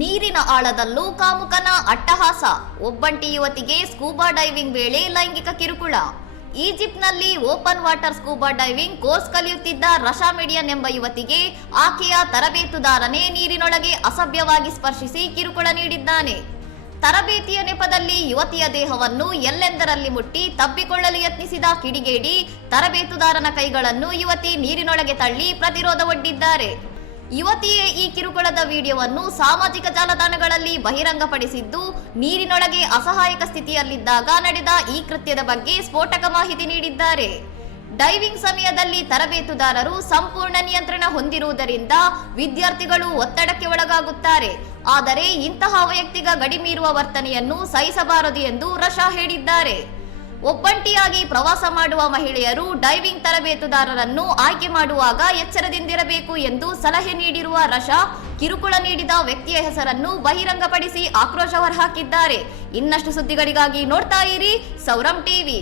ನೀರಿನ ಆಳದಲ್ಲೂ ಕಾಮುಕನ ಅಟ್ಟಹಾಸ. ಒಬ್ಬಂಟಿ ಯುವತಿಗೆ scuba diving ವೇಳೆ ಲೈಂಗಿಕ ಕಿರುಕುಳ. ಈಜಿಪ್ಟ್ನಲ್ಲಿ open water scuba diving course ಕಲಿಯುತ್ತಿದ್ದ ರಶಾ ಮೆಡಿಯನ್ ಎಂಬ ಯುವತಿಗೆ ಆಕೆಯ ತರಬೇತುದಾರನೇ ನೀರಿನೊಳಗೆ ಅಸಭ್ಯವಾಗಿ ಸ್ಪರ್ಶಿಸಿ ಕಿರುಕುಳ ನೀಡಿದ್ದಾನೆ. ತರಬೇತಿಯ ನೆಪದಲ್ಲಿ ಯುವತಿಯ ದೇಹವನ್ನು ಎಲ್ಲೆಂದರಲ್ಲಿ ಮುಟ್ಟಿ ತಬ್ಬಿಕೊಳ್ಳಲು ಯತ್ನಿಸಿದ ಕಿಡಿಗೇಡಿ ತರಬೇತುದಾರನ ಕೈಗಳನ್ನು ಯುವತಿ ನೀರಿನೊಳಗೆ ತಳ್ಳಿ ಪ್ರತಿರೋಧ ಒಡ್ಡಿದ್ದಾರೆ. ಯುವತಿಯೇ ಈ ಕಿರುಕುಳದ ವಿಡಿಯೋವನ್ನು ಸಾಮಾಜಿಕ ಜಾಲತಾಣಗಳಲ್ಲಿ ಬಹಿರಂಗಪಡಿಸಿದ್ದು, ನೀರಿನೊಳಗೆ ಅಸಹಾಯಕ ಸ್ಥಿತಿಯಲ್ಲಿದ್ದಾಗ ನಡೆದ ಈ ಕೃತ್ಯದ ಬಗ್ಗೆ ಸ್ಫೋಟಕ ಮಾಹಿತಿ ನೀಡಿದ್ದಾರೆ. ಡೈವಿಂಗ್ ಸಮಯದಲ್ಲಿ ತರಬೇತುದಾರರು ಸಂಪೂರ್ಣ ನಿಯಂತ್ರಣ ಹೊಂದಿರುವುದರಿಂದ ವಿದ್ಯಾರ್ಥಿಗಳು ಒತ್ತಡಕ್ಕೆ ಒಳಗಾಗುತ್ತಾರೆ. ಆದರೆ ಇಂತಹ ವೈಯಕ್ತಿಕ ಗಡಿ ಮೀರುವ ವರ್ತನೆಯನ್ನು ಸಹಿಸಬಾರದು ಎಂದು ರಶಾ ಹೇಳಿದ್ದಾರೆ. ಒಬ್ಬಂಟಿಯಾಗಿ ಪ್ರವಾಸ ಮಾಡುವ ಮಹಿಳೆಯರು ಡೈವಿಂಗ್ ತರಬೇತುದಾರರನ್ನು ಆಯ್ಕೆ ಮಾಡುವಾಗ ಎಚ್ಚರದಿಂದಿರಬೇಕು ಎಂದು ಸಲಹೆ ನೀಡಿರುವ ರಶಾ, ಕಿರುಕುಳ ನೀಡಿದ ವ್ಯಕ್ತಿಯ ಹೆಸರನ್ನು ಬಹಿರಂಗಪಡಿಸಿ ಆಕ್ರೋಶ ಹೊರಹಾಕಿದ್ದಾರೆ. ಇನ್ನಷ್ಟು ಸುದ್ದಿಗಳಿಗಾಗಿ ನೋಡ್ತಾ ಇರಿ ಸೌರಂ ಟಿವಿ.